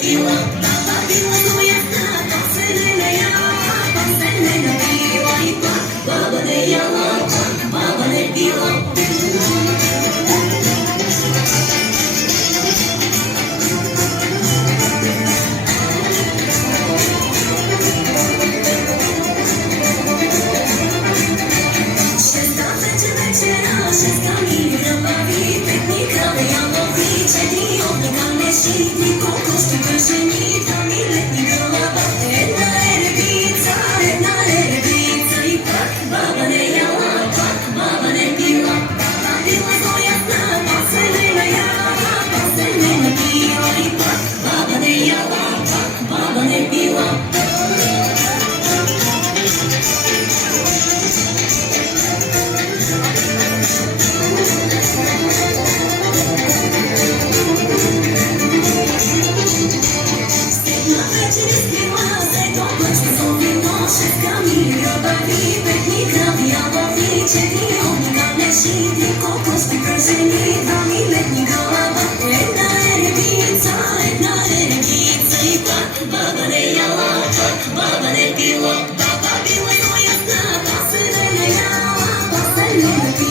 пила, баба пила, но ясна, после не яла, после не пила и пак, баба не яла, пак, баба не пила. Баба не яла, баба не пила, баба пила, но ясна, после не яла, после не пила.